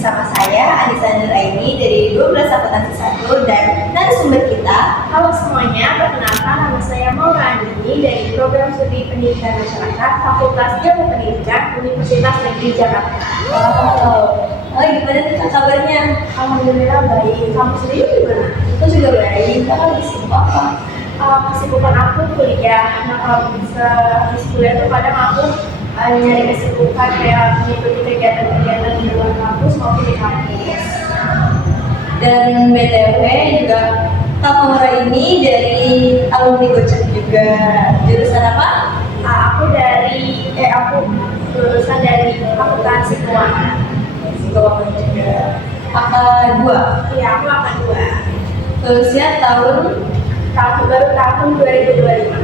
bersama saya Anissa Nuraini dari 12 Akuntansi 1 dan narasumber kita. Halo semuanya, perkenalkan nama saya Maura Andini dari Program Studi Pendidikan Masyarakat Fakultas Ilmu Pendidikan Universitas Negeri Jakarta. Gimana nih Kak kabarnya? Alhamdulillah baik. Kamu sendiri gimana? Aku juga baik. Kakak lagi sibuk apa? Kesibukan aku kuliah. Nah, kalau bisa habis kuliah tuh kadang aku nyari kesibukan kayak mengikuti kegiatan-kegiatan di luar kampus maupun di kampus. Dan BTW juga Kak Maura ini dari alumni Gocek juga. Jurusan apa? Aku lulusan dari akuntansi keuangan. Keuangan juga. Angka 2. Iya, aku angka 2. Lulusnya Baru tahun 2025.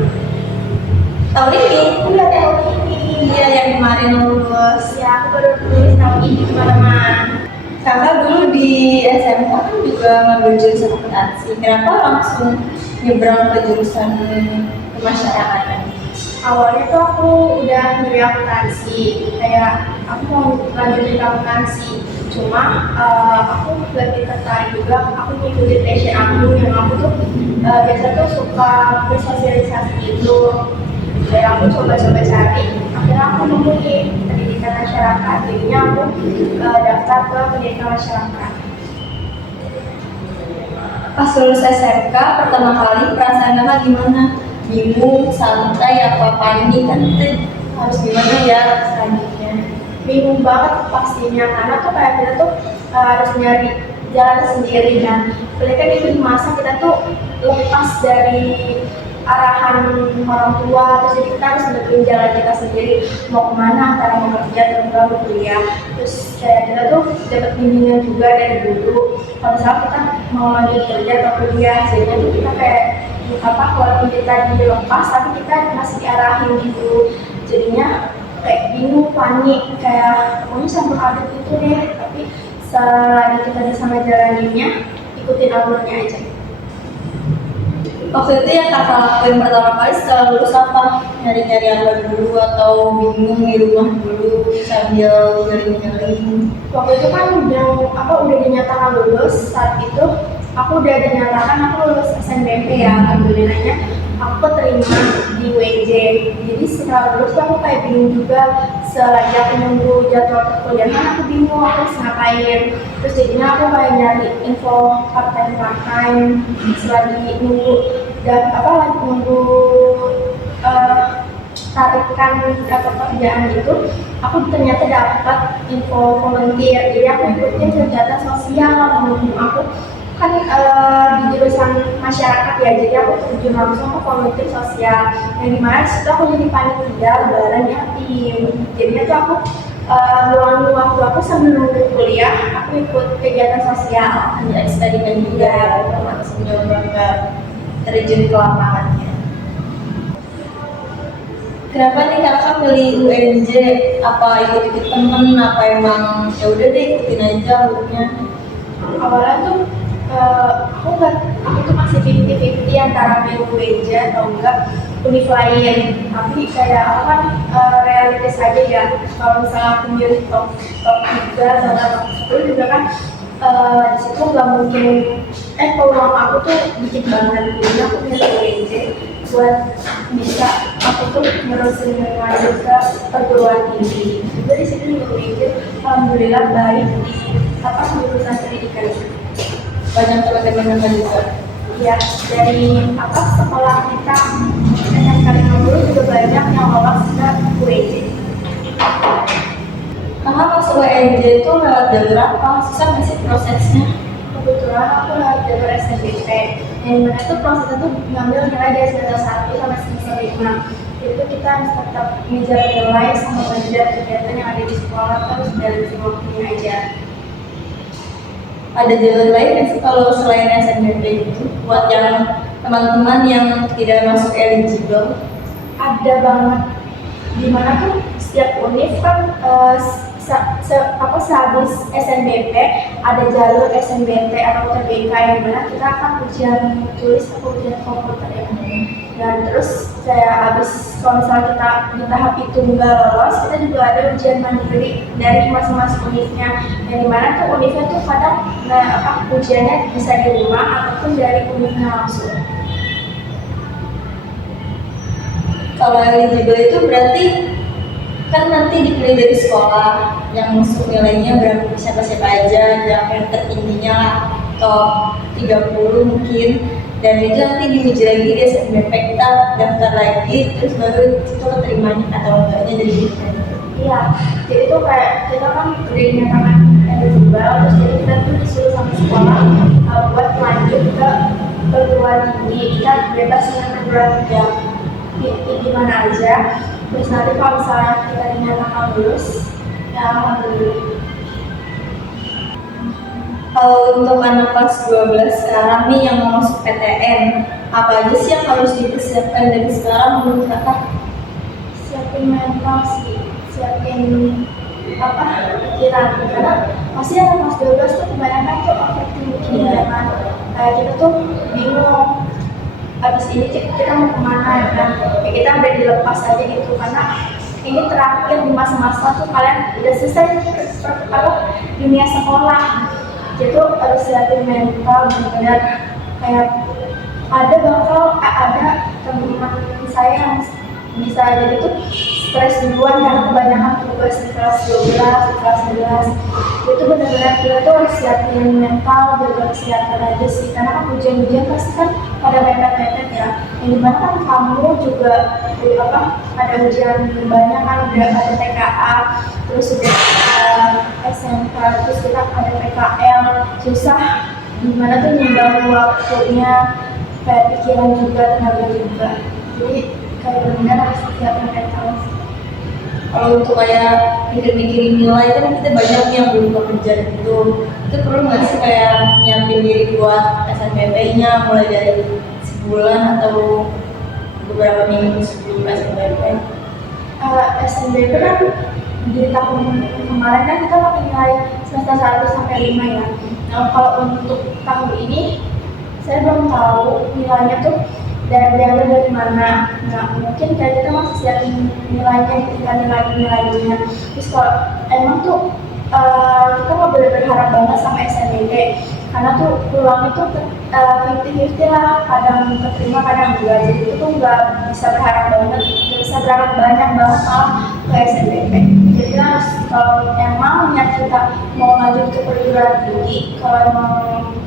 tahun ini. Udah tahun ini. Iya, yang kemarin lulus. Ya, aku baru lulus tahun ini teman-teman. Kakak dulu di SMK kan juga ngambil jurusan akuntansi. Kenapa langsung nyebrang ke jurusan kemasyarakatan? Awalnya tuh aku udah milih akuntansi, kayak aku mau lanjutin akuntansi. Cuma aku lebih tertarik juga, aku ngikutin passion aku yang aku tuh biasa tuh suka bersosialisasi gitu. Kayak aku coba-coba cari, akhirnya aku nemuin pendidikan masyarakat, jadinya aku daftar ke pendidikan masyarakat. Pas lulus SMK pertama kali perasaan kakak gimana? Bingung, santai, apa panik kan itu harus gimana ya selanjutnya? Bingung banget pastinya, karena tuh kayak kita tuh harus nyari jalan sendiri kan. Apalagi kan itu di masa kita tuh lepas dari arahan orang tua, terus jadi kita harus nentuin jalan kita sendiri mau kemana, antara mau kerja atau mau kuliah. Terus kayak kita tuh dapat bimbingan juga dari guru kalau misalnya kita mau lanjut kerja atau kuliah, jadinya tuh kita kayak walaupun kita dilepas tapi kita masih diarahin gitu, jadinya kayak bingung, panik, kayak pokoknya campur aduk gitu deh. Tapi selagi kita bisa ngejalaninnya, ikutin alurnya aja. Waktu itu yang kakak lakuin pertama kali setelah lulus apa? Nyari-nyari apa dulu atau bingung di rumah dulu sambil jaring-jaring? Waktu itu kan udah dinyatakan lulus. Saat itu aku udah dinyatakan aku lulus SNBP ya, alhamdulillahnya aku terima di WJ. Jadi setelah lulus tuh aku kayak bingung juga, selagi aku nunggu jadwal perkuliahan aku bingung aku harus ngapain. Terus jadinya aku kayak nyari info part-time selagi nunggu lagi nunggu tarikan atau pekerjaan itu. Aku ternyata dapat info volunteer, jadi aku ikutin kegiatan sosial. Menurut aku kan di jurusan masyarakat ya, jadi aku terjun langsung ke volunteer sosial yang dimana disitu aku jadi panitia lebaran yatim. Jadinya tuh aku luangin waktu aku sambil nunggu kuliah, aku ikut kegiatan sosial. Ada eksperimen juga ya, langsung nyoba ke terjun ke lapangannya. Kenapa nih kakak pilih UNJ? Apa ikut-ikut temen? Apa emang ya udah deh ikutin aja alurnya? Awalnya tuh aku tuh masih 50-50 antara milih UNJ atau enggak univ lain. Tapi kayak aku kan realistis aja ya, kalau misalnya aku milih top 3 atau top 10 juga kan di situ nggak mungkin peluang aku tuh dikit banget. Jadi aku milih UNJ buat bisa aku tuh nerusin lanjut ke perguruan tinggi. Juga di sini milih UNJ alhamdulillah baik di jurusan pendidikan. Banyak teman-teman kakak juga. Iya, dari sekolah kita SMK 50 juga banyak yang lolos ke UNJ. Kakak masuk UNJ itu lewat jalur apa? Susah nggak sih prosesnya? Kebetulan aku lewat jalur SNBP, yang dimana itu prosesnya tuh ngambil nilai dari semester 1 sampai semester 5. Itu kita harus tetap ngejar nilai sama belajar kegiatan yang ada di sekolah, terus dari waktunya aja. Ada jalur lain nggak sih kalau selain SNBP itu buat yang teman-teman yang tidak masuk eligible? Ada banget, dimana tuh setiap univ kan sehabis SNBP ada jalur SNBT atau TBK yang mana kita akan ujian tulis atau ujian komputer ya. Dan terus kayak abis kalau misalnya kita di tahap itu nggak lolos, kita juga ada ujian mandiri dari masing-masing unitnya. Yang dimana tuh unitnya tuh kadang ujiannya bisa di rumah ataupun dari unitnya langsung. Kalau eligible itu berarti kan nanti dipilih dari sekolah yang masuk nilainya berapa, siapa aja, yang tertingginya lah, top 30 mungkin, dan itu nanti diuji lagi di SNBP, kita daftar lagi terus baru itu keterimanya atau enggaknya dari kita. Iya, jadi tuh kayak kita kan udah dinyatakan eligible, terus jadi kita tuh disuruh sama sekolah buat lanjut ke perguruan tinggi. Kita bebas dengan perguruan di mana aja. Terus nanti kalau misalnya kita dinyatakan lulus, ya alhamdulillah. Kalau untuk anak kelas 12 sekarang nih yang mau masuk PTN, apa aja sih yang harus dipersiapkan dari sekarang menurut kakak? Siapin mental sih, siapin pikiran, karena pasti anak kelas 12 tuh kebanyakan tuh overthinking ya kan. Kayak kita tuh bingung abis ini kita mau kemana kan, ya kita udah dilepas aja gitu, karena ini terakhir di masa-masa tuh kalian udah selesai dunia sekolah. Jadi tuh harus siapin mental benar-benar kayak ada teman saya yang bisa jadi tuh stres duluan karena kebanyakan tugas di kelas 12, di kelas 11. Itu benar-benar kita tuh harus siapin mental, jaga kesehatan aja sih, karena kan ujian-ujian pasti kan pada mepet-mepet ya. Yang dimana kan kamu juga ada ujian banyak kan, udah ada TKA, terus udah SMK, terus kita ada PKL, susah gimana tuh nyumbang waktunya, kayak pikiran juga, tenaga juga. Jadi kayak benar harus siapin mental. Kalau untuk kayak mikir-mikirin nilai kan kita banyak yang belum bekerja gitu, itu perlu nggak sih kayak nyiapin diri buat SNBP-nya mulai dari sebulan atau beberapa minggu sebelum SNBP? SNBP kan di tahun kemarin kan kita pakai nilai semester 1 sampai 5 ya. Nah kalau untuk tahun ini saya belum tahu nilainya tuh diambil dari mana. Nah mungkin kayak kita masih siapin nilainya, tinggal nilainya. Terus kalau emang tuh kita mau berharap banget sama SNBP, karena tuh peluangnya tuh 50-50 lah, kadang keterima kadang enggak. Jadi itu tuh nggak bisa berharap banget, nggak bisa berharap banyak banget malah ke SNBP. Jadi kita harus, kalau emang niat kita mau lanjut ke perguruan tinggi, kalau emang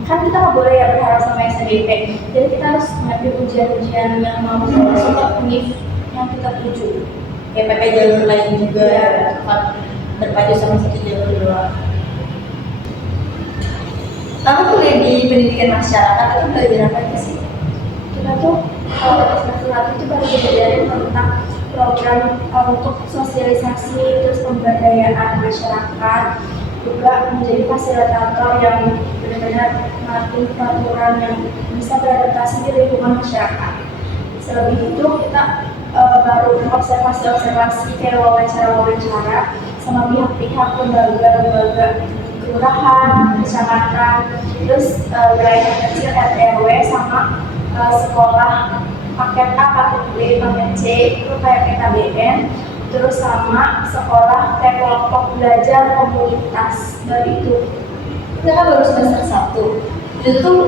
kan kita nggak boleh ya berharap sama SNBP. Jadi kita harus ngambil ujian-ujian yang mau masuk ke univ yang kita tuju. PP jalur lain juga tempat berpacu sama satu jalur doang. Kamu kuliah di pendidikan masyarakat itu belajar apa aja sih? Kita tuh kalau semester 1 itu baru belajarin tentang program untuk sosialisasi, terus pemberdayaan masyarakat, juga menjadi fasilitator yang benar-benar melatih peraturan yang bisa beradaptasi di lingkungan masyarakat. Selebih itu kita baru observasi kayak wawancara sama pihak-pihak lembaga kelurahan, kecamatan, terus wilayah kecil RT/RW sama sekolah paket A, paket B, paket C itu kayak PKBN, terus sama sekolah kayak kelompok belajar komunitas dari itu. Kita kan baru semester 1, itu tuh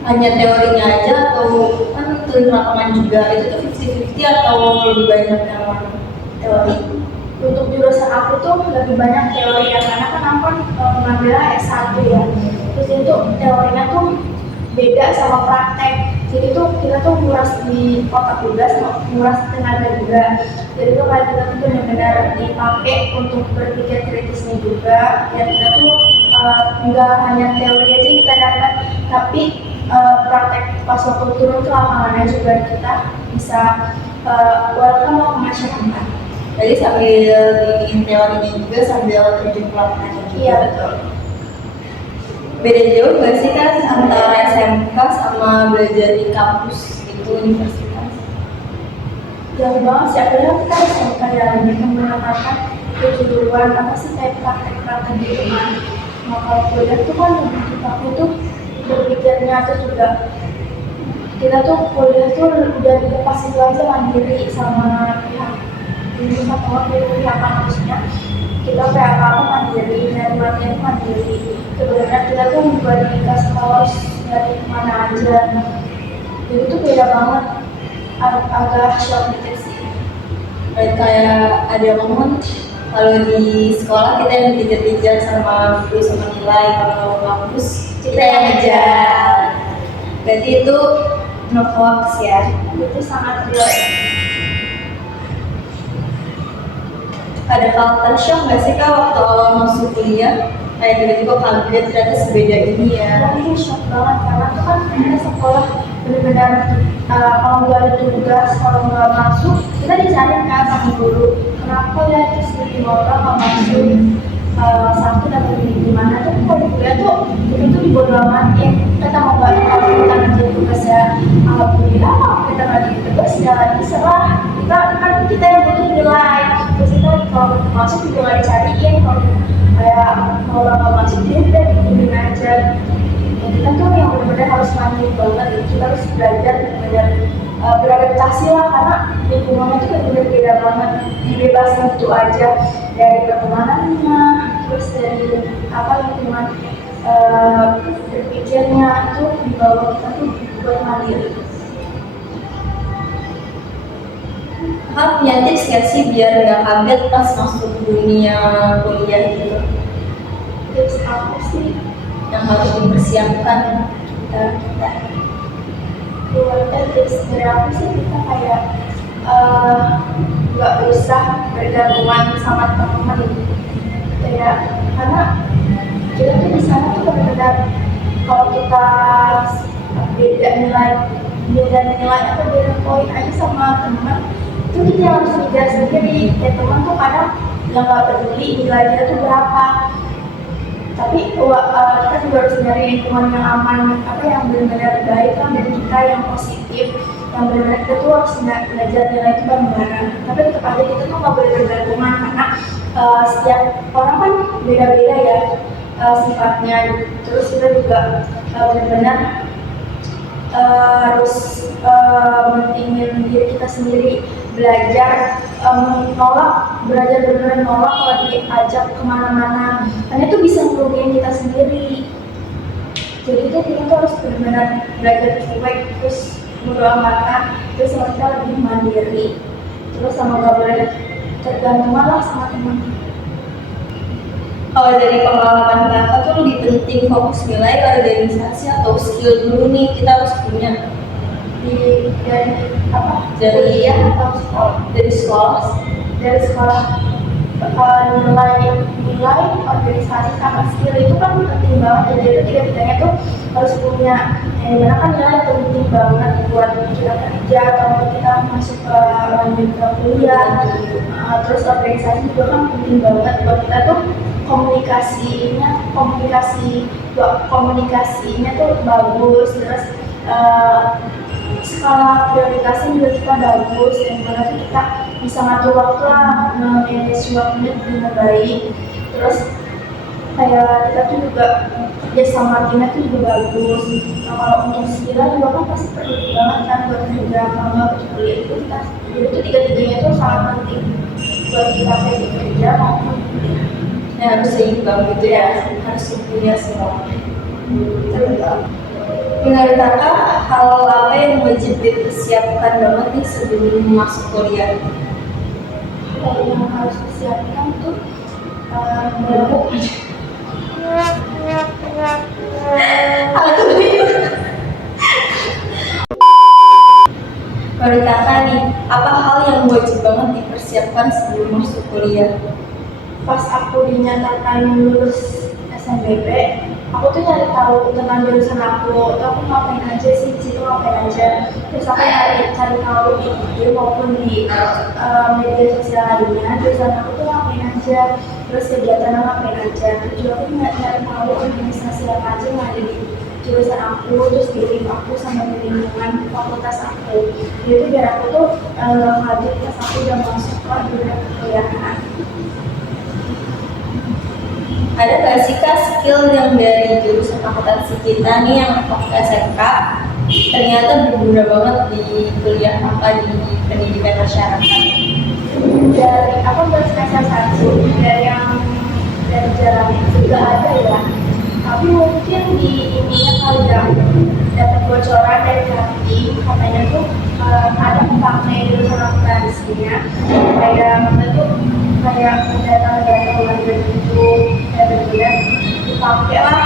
hanya teorinya aja atau kan turun lapangan juga, itu tuh 50-50 atau lebih banyak yang teori? Untuk jurusan aku tuh lebih banyak teori ya, karena kan aku mengambilnya S1 ya. Terus itu teorinya tuh beda sama praktek. Jadi tuh kita tuh nguras di otak juga sama nguras tenaga juga. Jadi tuh kayak kita tuh benar-benar dipakai untuk berpikir kritisnya juga. Ya kita tuh nggak hanya teori aja kita dapat, tapi praktek pas waktu turun ke lapangannya juga kita bisa welcome ke masyarakat. Jadi sambil dibikin teorinya juga sambil terjun ke lapangan. Iya betul. Beda jauh nggak sih kan antara SMK sama belajar di kampus itu universitas? Jauh banget sih, akhirnya kita SMK ya lebih menggunakan kejuruan apa sih kayak praktek-praktek gitu kan. Nah kalau kuliah tuh kan lebih dipakai tuh berpikirnya, terus juga kita tuh kuliah tuh udah dilepas itu aja mandiri sama pihak ini sama pihak kampusnya. Kita kayak apa mandiri, dari materi mandiri. Kemudian kita tuh juga dikasih tahu harus dari mana aja. Jadi tuh beda banget, agak shock dikit sih. Kayak ada momen kalau di sekolah kita yang dikejar-kejar sama guru sama nilai, kalau kampus kita yang ngejar. Berarti itu no hoax ya. Itu sangat real. Ada culture shock nggak sih kak waktu awal masuk kuliah? Kayak tiba-tiba kaget ternyata sebeda ini ya. Itu shock banget karena tuh kan kita sekolah benar-benar kalau nggak ada tugas, kalau nggak masuk kita dicari kan sama guru. Kenapa ya terus di motor nggak masuk sakit atau gimana tuh kalau di kuliah tuh kita tuh dibodoh amatin. Kita mau nggak mau kita ngerjain tugas ya alhamdulillah, kalau kita nggak di tugas ya diserah. Kita kan kita yang butuh nilai. Terus kita kalau masuk juga nggak dicariin, kalau kayak kalau nggak masuk dia udah ditungguin aja. Ya, kita tuh yang benar-benar harus mandiri banget, kita harus belajar benar-benar beradaptasi lah karena lingkungannya tuh benar-benar beda banget, dibebasin gitu aja dari pertemanannya, terus dari apa lingkungan berpikirnya itu dibawa kita tuh buat mandiri. Kak punya tips nggak sih biar nggak kaget pas masuk dunia kuliah gitu? Tips apa sih? Yang harus dipersiapkan kita. Buat tips dari aku sih kita kayak nggak usah bergantungan sama teman-teman kayak karena kita tuh di sana tuh benar-benar kalau kita beda nilai atau beda poin aja sama teman itu kita harus ngejar sendiri. Ya teman tuh kadang yang nggak peduli nilainya tuh berapa, tapi kita juga harus nyari lingkungan yang aman, apa yang benar-benar baik kan dari kita, yang positif, yang benar-benar kita tuh harus belajar nilai itu bareng-bareng. Tapi tetap aja kita tuh nggak boleh bergantungan karena setiap orang kan beda-beda ya sifatnya. Terus kita juga benar-benar harus mentingin diri kita sendiri, belajar belajar benar-benar nolak kalau diajak kemana-mana, karena itu bisa merugikan kita sendiri. Jadi itu kita tuh harus benar-benar belajar cuek, terus berdoa mata, terus sama kita lebih mandiri, terus sama gak boleh tergantungan lah sama teman. Kalau dari pengalaman kakak tuh lebih penting fokus nilai, organisasi atau skill dulu nih kita harus punya Dari apa? Dari Kuliah atau sekolah? dari sekolah. Dari sekolah nilai organisasi sama skill itu kan penting banget. Jadi itu tiga-tiganya tuh harus punya. Yang dimana kan nilai penting banget buat kita kerja atau kita masuk ke lanjut ke kuliah. Terus organisasi juga kan penting banget buat kita tuh komunikasinya tuh bagus. Terus skala prioritasnya juga kita bagus, dan mana tuh kita bisa ngatur waktu lah, manage waktunya dengan baik. Terus kayak kita tuh juga kerja sama timnya tuh juga bagus. Nah, kalau untuk skill juga kan pasti perlu banget kan buat kerja sama kuliah itu kita. Jadi itu tiga-tiganya tuh sangat penting buat kita kayak kerja maupun kuliah. Ya harus seimbang gitu ya, harus punya semua. Menurut kakak, hal apa yang wajib dipersiapkan banget nih sebelum masuk kuliah? Hal yang harus disiapkan tuh Menurut kakak nih, apa hal yang wajib banget dipersiapkan sebelum masuk kuliah? pas aku dinyatakan lulus SNBP, aku tuh nyari tahu tentang jurusan aku, tuh aku ngapain aja sih di situ, ngapain aja. Terus aku cari tahu di video maupun di media sosial lainnya jurusan aku tuh ngapain aja, terus kegiatan aku ngapain aja. Terus juga aku nyari tahu organisasi apa aja yang ada di jurusan aku, terus di link aku sama di lingkungan fakultas aku. Jadi biar aku tuh kaget pas aku udah masuk ke dunia perkuliahan. Ada nggak sih kak skill yang dari jurusan akuntansi kita nih yang waktu SMK ternyata berguna banget di kuliah apa di pendidikan masyarakat. Dari aku buat semester 1 dari yang dari jalan itu nggak ada ya, tapi mungkin di ininya kali ya, dapat bocoran dari kantin katanya tuh ada paknya jurusan akuntansinya, kayak kita tuh kayak data-data luar gitu, dan kemudian dipakai lah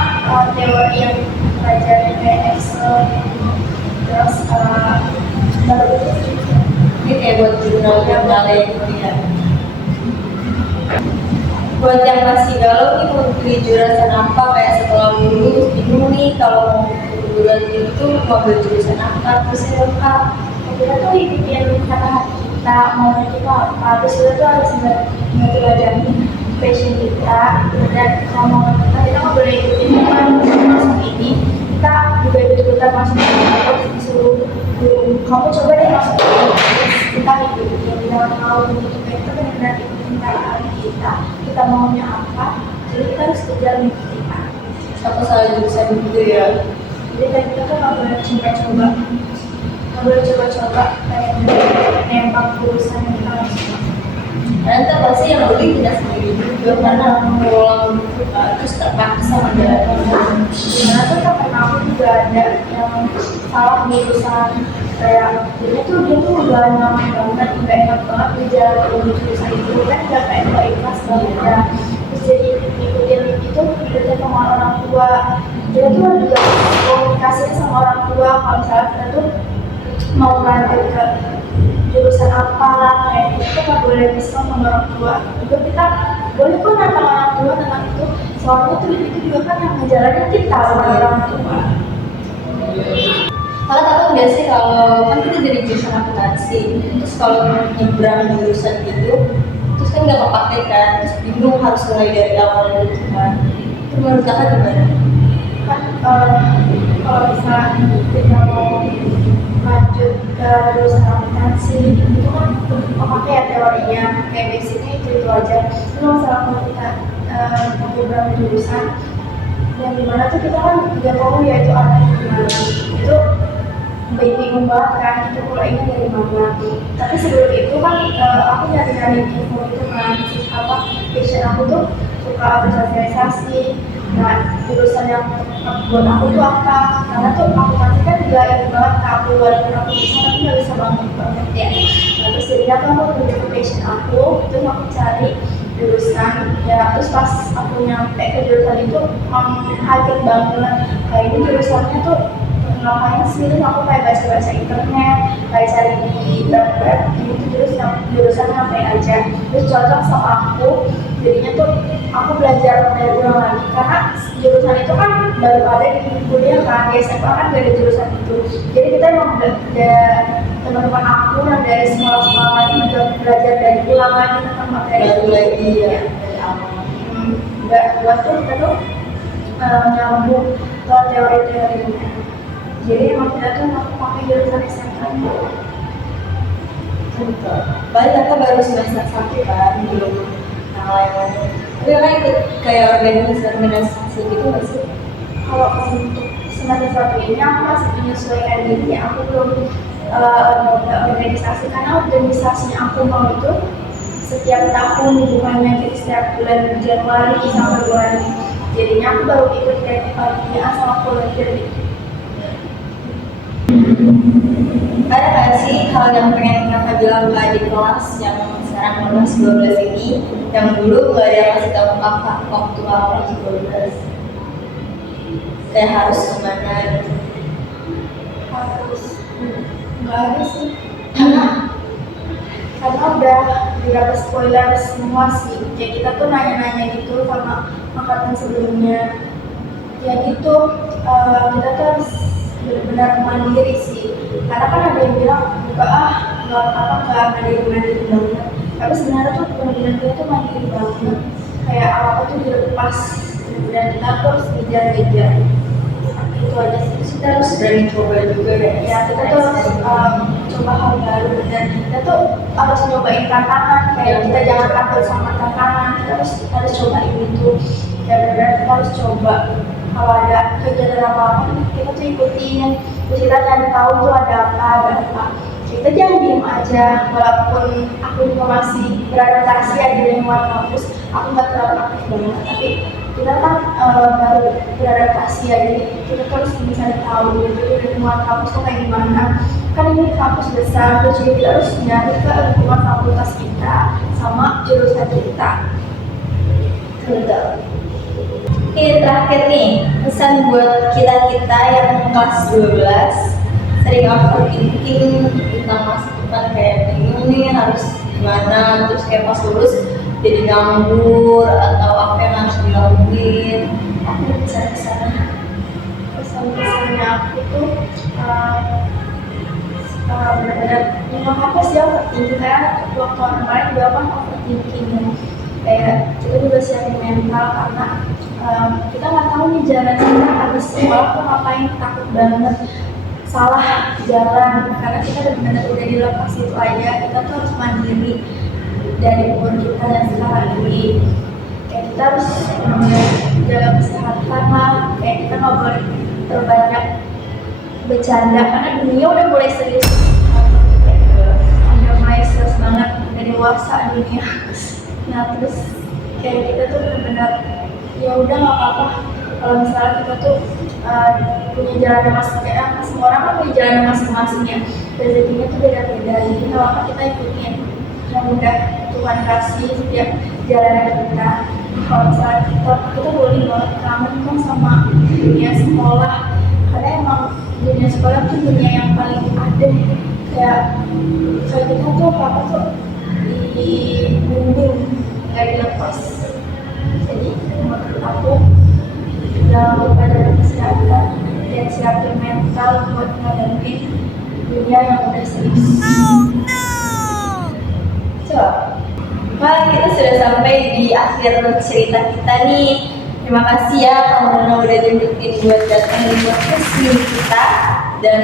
teori yang belajar kayak Excel, terus baru itu Ini kayak buat jurnal-jurnal gitu ya. Buat yang masih galau nih mau pilih jurusan apa, kayak setelah lulus bingung nih kalau mau perguruan itu mau ambil jurusan apa, terus lengkap. kita tuh ikutin kata hati kita, mau kita apa, terus kita tuh harus menjelajahi passion kita, dan kalau kita nggak boleh ikutin teman masuk ini, kita juga ikut-ikutan masuk ini, atau disuruh guru kamu coba deh masuk ini, terus kita ikutin, jangan mau gitu, kita benar-benar ikutin kata hati kita maunya apa, jadi kita harus kejar mimpi kita. Apa salah jurusan gitu ya. Jadi kan kita tuh nggak boleh coba-coba, nggak boleh coba-coba kayak nembak jurusan yang kita nggak suka. Nanti pasti yang lebih tidak sendiri juga karena mengulang gitu kan, terus terpaksa menjalani. Gimana tuh temen aku juga ada yang salah jurusan, kayak dia tuh udah nyaman banget, udah enak banget di jalan jurusan itu kan, udah kayak nggak ikhlas banget ya. Terus jadi ngikutin itu ikutnya sama orang tua, dia tuh juga komunikasinya sama orang tua kalau misalnya kita tuh mau lanjut ke jurusan apa, kayak kita nggak boleh diskon sama orang tua. Juga kita boleh kok nantang orang tua tentang itu, soalnya tuh itu juga kan yang ngejalanin kita sama orang tua. Kalau takut nggak sih kalau kan kita dari jurusan akuntansi, terus kalau nyebrang jurusan gitu, terus kan nggak kepake kan, terus bingung harus mulai dari awal gitu kan. Itu menurut kakak gimana? Kan kalau misalnya kita mau lanjut ke jurusan akuntansi itu kan kepake ya teorinya, kayak basicnya itu aja. Itu masalah kalau kita mau beberapa jurusan yang dimana tuh kita kan nggak tahu ya itu arahnya gimana, itu bingung banget kan itu mulainya dari mana. Tapi sebelum itu kan aku nyari-nyari info itu kan, apa passion aku tuh suka bersosialisasi. Nah jurusan yang buat aku tuh apa, karena tuh aku nanti kan juga yang banget aku walaupun aku bisa tapi nggak bisa banget ya. Nah, terus jadi aku menuju ke passion aku, itu aku cari jurusan ya, terus pas aku nyampe ke jurusan itu kaget banget, kayak ini jurusannya tuh ngapain sih. Terus aku kayak baca-baca internet, kayak cari di web ini tuh jurusan apa aja, terus cocok sama aku, jadinya tuh aku belajar dari ulang lagi karena jurusan itu kan baru ada di kuliah kan, di SMA kan gak ada jurusan itu. Jadi kita emang teman-teman aku yang dari sekolah-sekolah lain juga belajar dari ulang lagi tentang materi Baru lagi ya ya. dari awal. Nggak buat tuh kita tuh nyambung ke teori-teorinya. Jadi emang kita tuh mau pakai jurusan SMK. Betul. Paling kakak baru semester 1 kan, belum yang lain-lain. Tapi kakak ikut kayak organisasi gitu nggak sih? Kalau untuk semester 1 ini aku masih menyesuaikan diri, aku belum organisasi karena organisasinya aku mau itu setiap tahun hubungannya, jadi setiap bulan Januari sampai bulan, jadinya aku baru ikut kayak panitia sama volunteer. Ada nggak sih hal yang pengen kakak bilang ke adik kelas yang sekarang kelas 12 ini, yang dulu nggak ada yang ngasih tahu kakak waktu kakak kelas 12? Kayak harus kemana gitu? Harus nggak ada sih, karena udah dapet spoiler semua sih. Kayak kita tuh nanya-nanya gitu sama angkatan sebelumnya, ya gitu. Kita tuh harus benar-benar mandiri sih, karena kan ada yang bilang nggak nggak mandiri banget, tapi sebenarnya tuh benar-benar kita tuh mandiri banget, kayak apa tuh dilepas dan kita tuh harus ngejar-ngejar. Itu aja sih, kita harus Berani coba juga ya, kita tuh harus coba hal baru, dan kita tuh harus nyobain tantangan, kayak kita jangan takut sama tantangan, kita harus cobain itu, dan benar-benar kita harus coba. Kalau ada kegiatan apa-apa kita tuh ikutin, terus kita cari tahu tuh ada apa. Kita jangan diem aja, walaupun aku juga masih beradaptasi ya di lingkungan kampus, aku nggak terlalu aktif banget, tapi kita kan baru beradaptasi ya, jadi kita terus bisa tahu gitu di lingkungan kampus tuh kayak gimana. Kan ini kampus besar, terus jadi kita harus nyari ke lingkungan fakultas kita sama jurusan kita. Betul. Oke, terakhir nih, pesan buat kita-kita yang kelas 12 sering overthinking tentang masa depan, kayak bingung nih harus gimana, terus kayak pas lulus jadi nganggur atau apa yang harus dilakuin. Aku bisa ke sana. Pesan-pesannya aku tuh benar-benar memang apa sih overthinking, karena waktu kemarin juga kan overthinking ya. Kayak kita juga siapin mental karena kita nggak tahu nih jalan kita habis sekolah tuh ngapain, takut banget salah jalan karena kita benar-benar udah dilepas itu aja. Kita tuh harus mandiri dari umur kita yang sekarang ini. Kayak kita harus jaga kesehatan lah, kayak kita nggak boleh terbanyak bercanda karena dunia udah mulai serius, udah mulai serius banget, udah dewasa dunia. Nah terus kayak kita tuh benar-benar ya udah nggak apa-apa kalau misalnya kita tuh punya jalan masing-masing, semua orang kan punya jalan masing-masing ya, rezekinya tuh beda-beda, jadi nggak apa-apa kita ikutin yang udah Tuhan kasih setiap jalan kita. Kalau misalnya kita boleh banget kangen kan sama dunia sekolah, karena emang dunia sekolah tuh dunia yang paling ada, kayak kita tuh apa tuh dibimbing nggak dilepas. Jadi menurut aku jangan lupa jaga kesehatan dan siapin mental buat ngadepin dunia yang udah serius. Coba. Wah, kita sudah sampai di akhir cerita kita nih. Terima kasih ya Kak Nona udah jemputin buat datang di podcast ini kita. Dan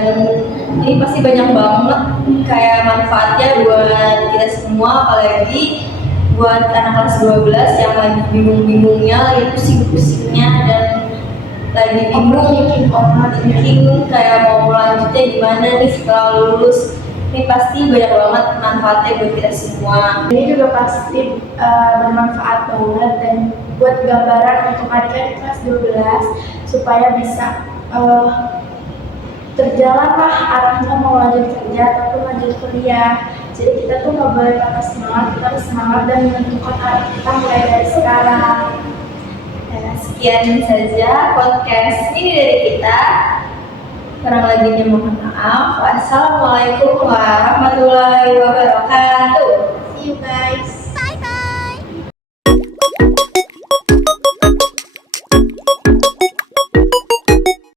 ini pasti banyak banget kayak manfaatnya buat kita semua, apalagi buat anak kelas 12 yang lagi bingung-bingungnya, lagi pusing-pusingnya, dan lagi bingung kayak mau lanjutnya gimana nih setelah lulus. Ini pasti banyak banget manfaatnya buat kita semua. Ini juga pasti bermanfaat banget dan buat gambaran untuk adik-adik kelas 12 supaya bisa terjalanlah arahnya mau lanjut kerja ataupun lanjut kuliah. Jadi kita tuh nggak boleh patah semangat, kita harus semangat dan menentukan arah kita mulai dari sekarang. Nah, sekian saja podcast ini dari kita. Kurang lebihnya mohon maaf. Wassalamualaikum warahmatullahi wabarakatuh. See you guys.